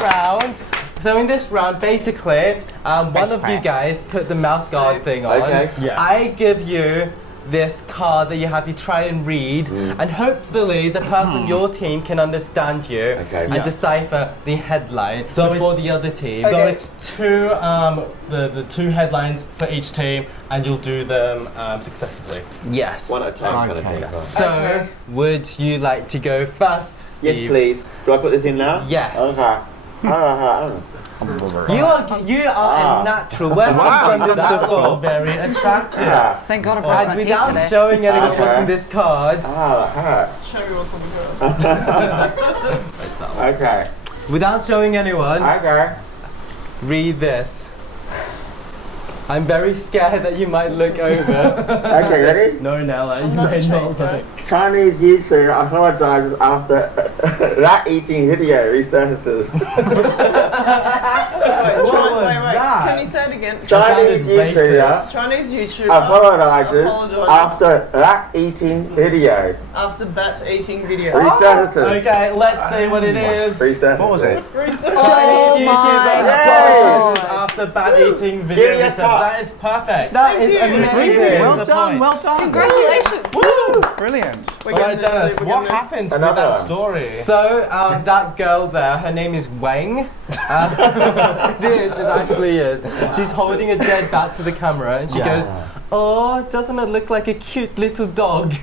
Round. So in this round, basically, one of you guys put the mouth guard thing on. Okay. Yes. I give you this card that you have to try and read, and hopefully the person your team can understand you and decipher the headline before the other team. So it's two, the two headlines for each team, and you'll do them successively. Yes. One at a time kind of thing. So, would you like to go first, Steve? Yes, please. Do I put this in now? Yes. Okay. You are a natural. Where have you done this before? Very attractive. Thank God I brought my And teeth without today. showing anyone what's in this card, Show me what's on the card. Okay. without showing anyone, Okay. read this. I'm very scared that you might look over. Okay, ready? No, Nella, you not may not trained, look. Chinese YouTuber apologizes after rat eating video resurfaces. Wait, that? Can you say it again? Chinese YouTuber Chinese YouTuber apologizes apologizes after rat eating video after bat eating video. resurfaces. Okay, let's see what it is. Resurfaces. What was it? Chinese YouTuber God. apologizes after bad eating video Give me a research. clap. That is perfect. That is Amazing. amazing. Well That's a done, point. well done. Congratulations. Brilliant. We're All right, getting this, Dennis, Steve, we're what getting happened with Another that one. story? So, that girl there, her name is Wang. It is, it actually is. She's holding a dead bat to the camera and she goes, "Oh, doesn't it look like a cute little dog?"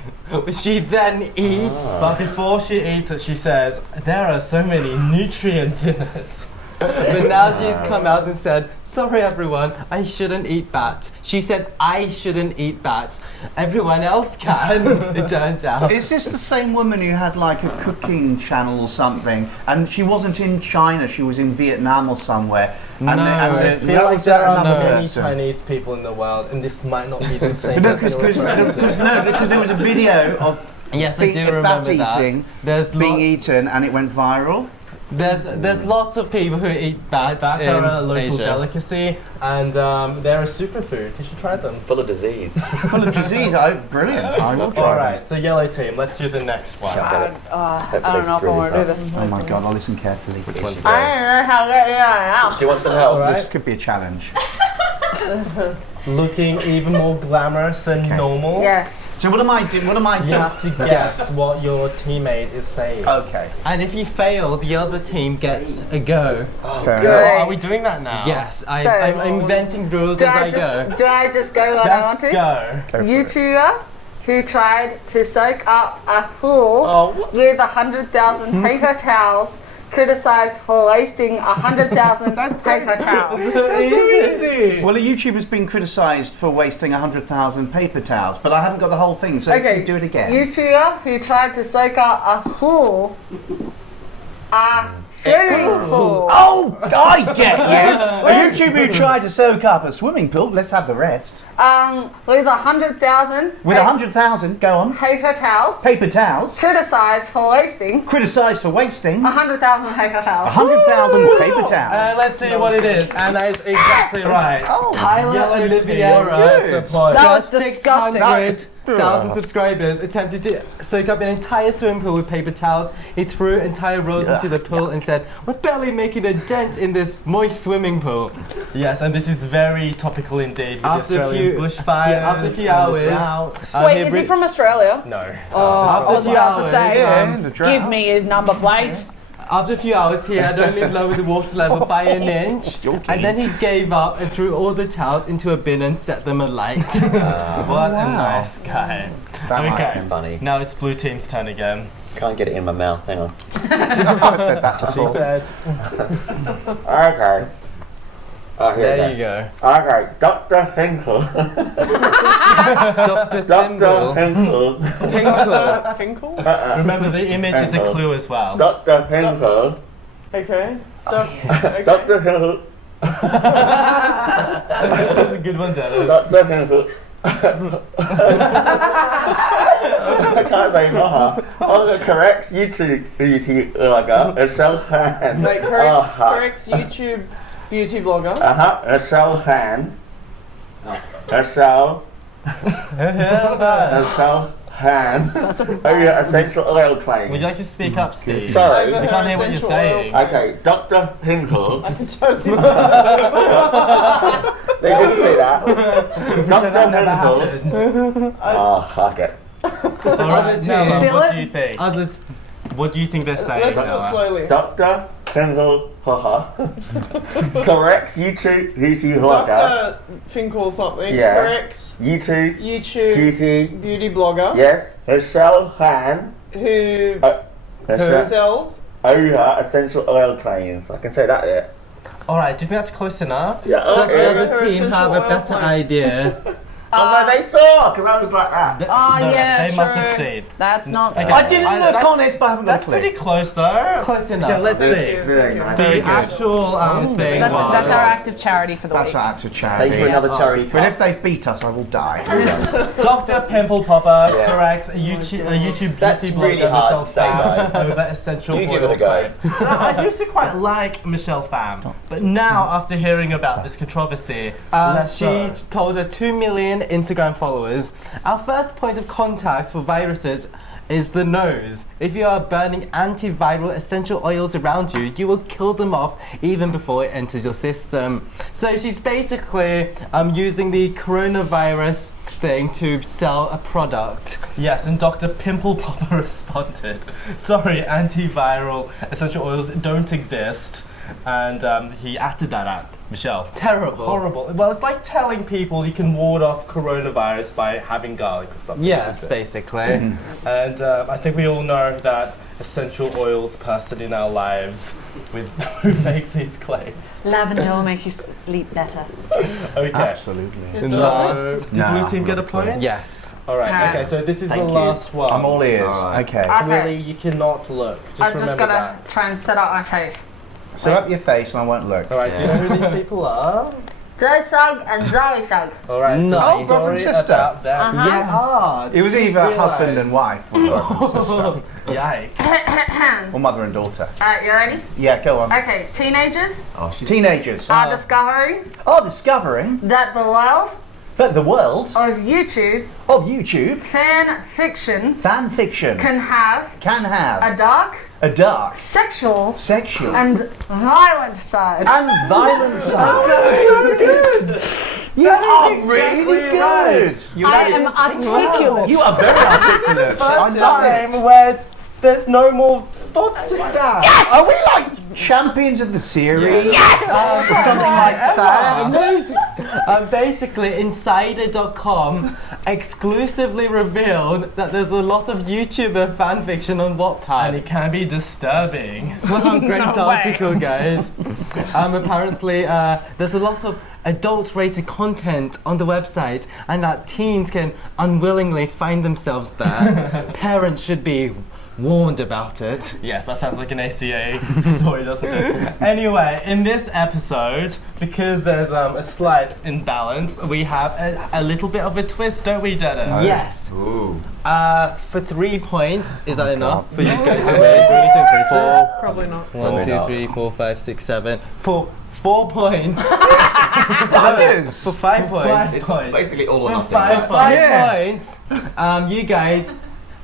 Which she then eats. But before she eats it, she says, there are so many nutrients in it. But now she's come out and said, "Sorry everyone, I shouldn't eat bats." She said, "I shouldn't eat bats. Everyone else can," it turns out. Is this the same woman who had like a cooking channel or something? And she wasn't in China, she was in Vietnam or somewhere. No, I feel that like was there are another many person. Chinese people in the world, and this might not be the same No, person. you're referring to. because there was a video of Yes, I do bat remember that. eating There's being lo- eaten and it went viral. There's lots of people who eat bats Bats in are a local Asia. delicacy, and they're a superfood. You should try them. Full of disease. Full of disease. Brilliant. I will try All them. right, so yellow team. Let's do the next one. I don't know if I want to do this. Oh my god, I'll listen carefully. Which one's I don't know how to get it out. Do you want some help? All right. This could be a challenge. Looking even more glamorous than normal. Yes. So what am I doing? What am I doing? You have to guess what your teammate is saying. Okay. And if you fail, the other team gets a go. Fair Oh, enough. are we doing that now? Yes, So- I'm inventing rules as I go. Do I just go when I want Just to? go. YouTuber who tried to soak up a pool Oh, what? with 100,000 paper towels, criticized for wasting 100,000 paper towels. So easy. Well, a YouTuber's been criticised for wasting 100,000 paper towels, but I haven't got the whole thing, so if you do it again. YouTuber who tried to soak up a pool, a swimming pool. Oh, I get you! A YouTuber who tried to soak up a swimming pool, let's have the rest. With 100,000 With 100,000, go on, paper towels, paper towels, criticized for wasting criticised for wasting 100,000 paper towels. 100,000 paper towels. Let's see what it is, and that is exactly right. Tyler Yellow Olivia team gets a point. That was Just disgusting. 600,000 subscribers attempted to soak up an entire swimming pool with paper towels. He threw entire rolls into the pool and said, "We're barely making a dent in this moist swimming pool." Yes, and this is very topical indeed with After the a Australian few- bushfires. yeah, after a few and the hours, drought. Wait, he is bri- he from Australia? No. Oh, I was few about to hours, say, the drought. give me his number plate. After a few hours, he had only lowered the water level by an inch, and then he gave up and threw all the towels into a bin and set them alight. What a nice guy. That might Okay, It's funny. now it's blue team's turn again. Can't get it in my mouth. Hang on. I've said that She before. said, Okay. Oh, here There we you go. go. Okay, Dr. Hinkle. Dr. Dr. Thimble. Hinkle. Dr. Finkel? remember the image is a clue as well. Dr. Hinkle. Okay. Okay. Dr. Hinkle. That's a good one, Dennis. Dr. Hinkle. I can't say more. On the correct YouTube blogger, a show hand. Wait, correct YouTube beauty blogger. A show hand. A show. A show Han over essential oil claims. Would you like to speak up, Steve? Sorry. We can't hear what you're saying. Okay, Dr. Hinkle. I can totally see They didn't say that. Dr. That never Hinkle. happened. Oh, fuck it. Alright, Nella, Steal what it? do you think? Other What do you think they're saying, Let's do it Nella? slowly. Dr. Hinkle, haha. Corrects YouTube vlogger. Dr. Finkel something Yeah. corrects YouTube YouTube beauty. beauty blogger Yes, Michelle Han. who Michelle sells. over essential oil claims. I can say that, yeah. Alright, do you think that's close enough? Yeah, Does okay. the Her other team essential have a oil better claims. idea? Oh, no, they saw, because I was like that. Oh, No, yeah, they must true. succeed. That's not Okay. good. I didn't look that's- honest, but I haven't got a That's clue. pretty close though. Close enough. Okay, let's see. Very nice. The actual thing That's was... our active charity for the That's week. our act of Thank charity. you for another charity But if cup. they beat us, I will die. Dr. Pimple Popper Yes. corrects YouTube beauty That's blogger really hard Michelle to say, Pham guys. over essential You oil give it a go. claims. I used to quite like Michelle Pham, but now after hearing about this controversy, she told her 2 million Instagram followers, our first point of contact for viruses is the nose. If you are burning antiviral essential oils around you, you will kill them off even before it enters your system. So she's basically using the coronavirus thing to sell a product. Yes, and Dr. Pimple Popper responded, sorry, antiviral essential oils don't exist. And he acted that out. Michelle. Terrible. Horrible. Well, it's like telling people you can ward off coronavirus by having garlic or something. Yes, isn't it? basically. And I think we all know that essential oils person in our lives who makes these claims. Lavender will make you sleep better. Okay. Absolutely. So, did No, Blue Team get a not clear. point? Yes. All right. Ah. Okay. So this is Thank the you. last one. I'm all ears. Alright. Okay. Okay. Really, you cannot look. Just I've remember just gotta that. try and set up my face. Set up your face and I won't look. All right. Do you know who these people are? Zoe Sugg and Zoe Sugg. All right. So Nice. a Oh, brother and story sister. about them. Uh-huh. Yes. Ah, It was did you either realise? husband and wife or brother and sister. Yikes. All Mother and daughter. right, you ready? Yeah, go on. Okay, teenagers Oh, she's Teenagers. are discovering Oh, discovering that the world that the world of YouTube of YouTube fan fiction fan fiction can have can have a dark, a dark, sexual, sexual, and violent side. and violent side. So good. You are exactly really right. good. I am articulate. You are very articulate. I First love time it. where there's no more spots to stab. Are we like champions of the series? Yes! Something like that. Basically, Insider.com exclusively revealed that there's a lot of YouTuber fanfiction on And Wattpad. it can be disturbing. Wow, great No article, guys. Apparently, there's a lot of adult-rated content on the website, and that teens can unwillingly find themselves there. Parents should be warned about it. Yes, that sounds like an ACA story, doesn't it? Anyway, in this episode, because there's a slight imbalance, we have a little bit of a twist, don't we, Dennis? Yes. Ooh. For 3 points, is that enough for you guys to Wait, win? do we need to increase it? Probably not. 1, 2, not. 3, 4, 5, 6, 7. For 4 points. Buggers. For 5 points. It's Points. basically all or nothing. Five right? points. 5 points. You guys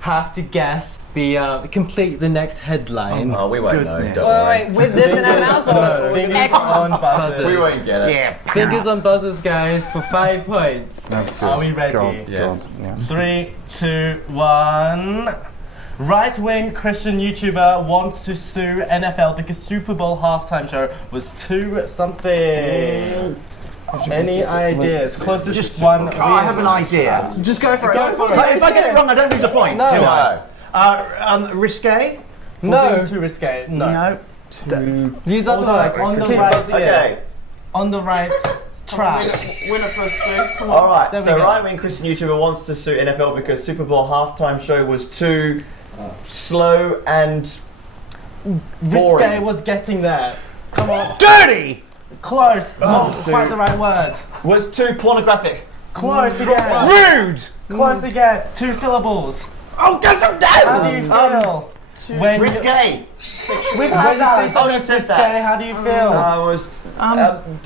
have to guess the complete the next headline. Oh, we won't know. Goodness. Don't worry. Wait, with this in our mouths No, or fingers Excellent. on buzzers. We won't get it. Yeah. Fingers on buzzers, guys, for 5 points. Are we ready? God, Yes. God, yeah. 3, 2, 1. Right-wing Christian YouTuber wants to sue NFL because Super Bowl halftime show was too something. Any ideas? Closest one. Oh, I have an idea. Just go for it. Go for it. But if I get it wrong, I don't lose a point. No. do I? No. Risque? For No. being too risque. No. No. Use other words. On the Keep right buzzing. Okay. On the right track. Winner first, Stu. Come on. All right. There we So, go. right-wing Christian YouTuber wants to sue NFL because Super Bowl halftime show was too slow and Risque boring. was getting there. Come on. Dirty! Close. Not quite the right word. Was too pornographic. Close again. Rude! Close again. 2 syllables. Oh, get them How do you down! feel? When Risque. We've had that. Oh, you said that. How do you feel? I was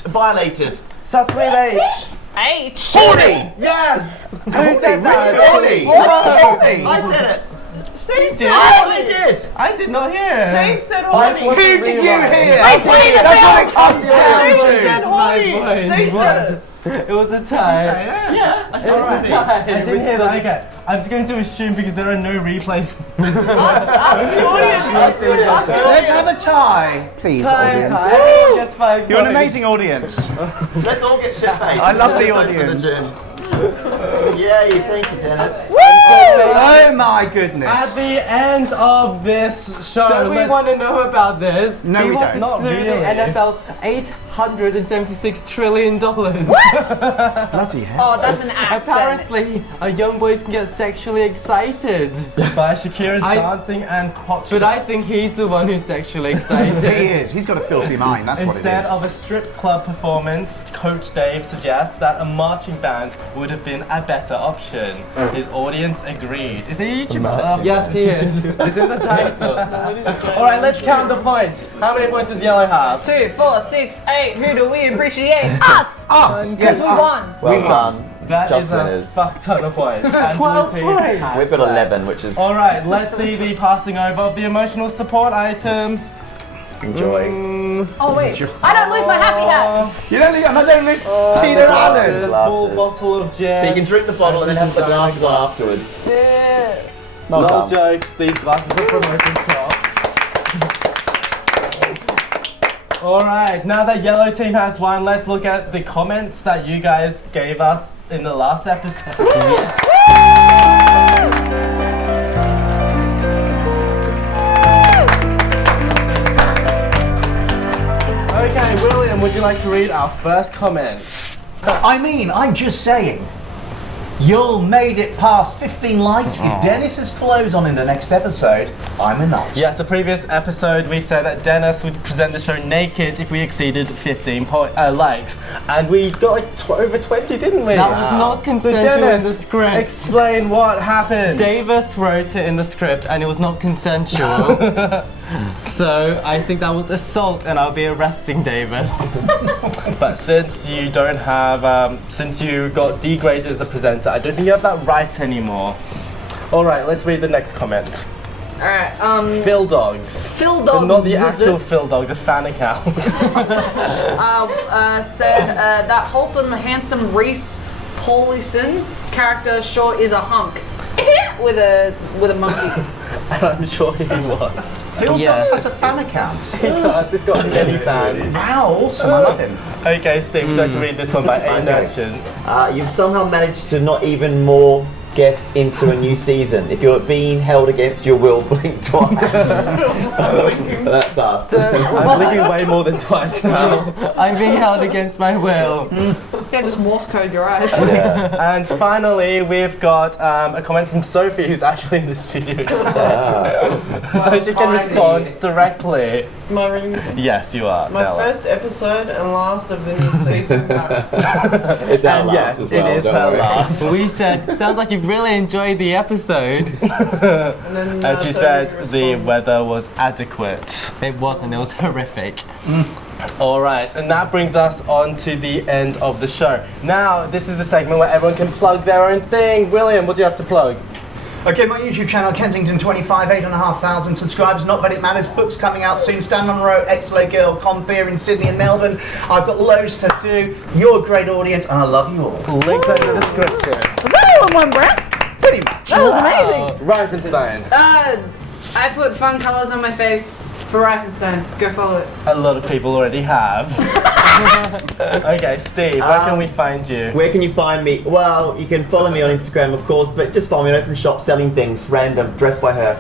violated. Starts with H. H. Horny! Yes! Who said that? Horny! Horny. I said it. Steve said I did. I did not hear. Steve said I horny. Who did you hear? Wait, wait, That's what it comes Steve down said to. horny. Steve said it. It was a tie. Yeah, I said horny. I didn't hear that. Okay, I'm just going to assume because there are no replays. Ask the audience. Ask the audience. Let's have a tie, please, audience. Yes, 5 You're an points. amazing audience. Let's all get shit faced. I love the Let's go to audience. gym. Yay, thank you, Dennis. Oh my goodness. At the end of this show, Don't we want to know about this? No, we want don't. to Not sue really. the NFL $876 trillion. Bloody hell. Oh, that's an act. then. Apparently, young boys can get sexually excited. by Shakira's I- dancing and crotch But I shots. think he's the one who's sexually He excited. is. He's got a filthy mind. That's what it Instead is. of a strip club performance, Coach Dave suggests that a marching band would have been a better option. His audience agreed. Is he a YouTuber? Yes, he is. It's in the title. Alright, let's count the points. How many points does Yellow have? 2, 4, 6, 8. Who do we appreciate? Us. Us. Because Yes, we us. won. Well done. That Just is a winners. fuck ton of points. And 12 Blue team points. has We've got less. 11, which is Alright, let's see the passing over of the emotional support items. enjoy. Oh wait, I don't lose my happy hat. You don't need, I don't lose Peter Allen. A full bottle of gin. So you can drink the bottle and then have the glasses on afterwards. Well No done. jokes, these glasses are from Openshop. Alright, now that Yellow Team has won, let's look at the comments that you guys gave us in the last episode. Okay, William, would you like to read our first comment? I mean, I'm just saying. You'll made it past 15 likes. If Dennis has clothes on in the next episode, I'm a nut. Yes, the previous episode we said that Dennis would present the show naked if we exceeded 15 likes. And we got like over 20, didn't we? That was not So consensual in Dennis, the script. explain what happened. Davis wrote it in the script and it was not consensual. So I think that was assault and I'll be arresting Davis. But since you don't have, since you got degraded as a presenter, I don't think you have that right anymore. All right, let's read the next comment. Alright, Phil Dogs. Phil But Dogs not the actual Phil Dogs, a fan account. said that wholesome, handsome Reese Paulison character sure is a hunk. with a monkey. And I'm sure he was. Phil Yes. Dogs has a fan account. He does, he's got many fans. Wow, awesome. I love him. Okay, Steve, would you like to read this one by A. know. Nurchin? You've somehow managed to not even more guests into a new season. If you're being held against your will, blink twice. That's us. I'm blinking way more than twice now. I'm being held against my will. Yeah, just Morse code your eyes. And finally, we've got a comment from Sophie, who's actually in the studio today. So she can respond directly. Am I reading this one? Yes, you are. My Bella. first episode and last of the new season. It's our And last yes, as well. it is don't her worry. last. We said, sounds like you've really enjoyed the episode. And then And she Sophie said the responded. weather was adequate. It wasn't, it was horrific. All right, and that brings us on to the end of the show. Now, this is the segment where everyone can plug their own thing. William, what do you have to plug? Okay, my YouTube channel, Kensington 25, 8,500 subscribers. Not that it matters. Books coming out soon. Stan Monroe, X-Lay Girl, Compere in Sydney and Melbourne. I've got loads to do. You're a great audience, and I love you all. Links in the description. Was that all in one breath? Pretty much. That was amazing. Reifenstein. I put fun colours on my face for Reifenstein. Go follow it. A lot of people already have. Okay, Steve, where can we find you? Where can you find me? Well, you can follow me on Instagram, of course, but just follow me on Openshop selling things, random, dressed by her.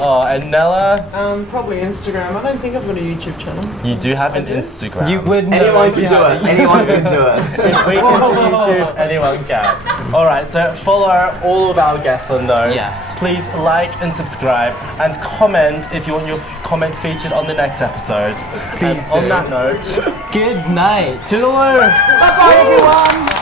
Oh, and Nella, Probably Instagram. I don't think I've got a YouTube channel. you do have an Instagram. You would know. Anyone if can you do had it. Anyone can do it. If we can do YouTube, anyone can. Alright, so follow all of our guests on those. Yes. Please like and subscribe and comment if you want your comment featured on the next episode. Please On do. that note, Good night. toodaloo! Bye, everyone.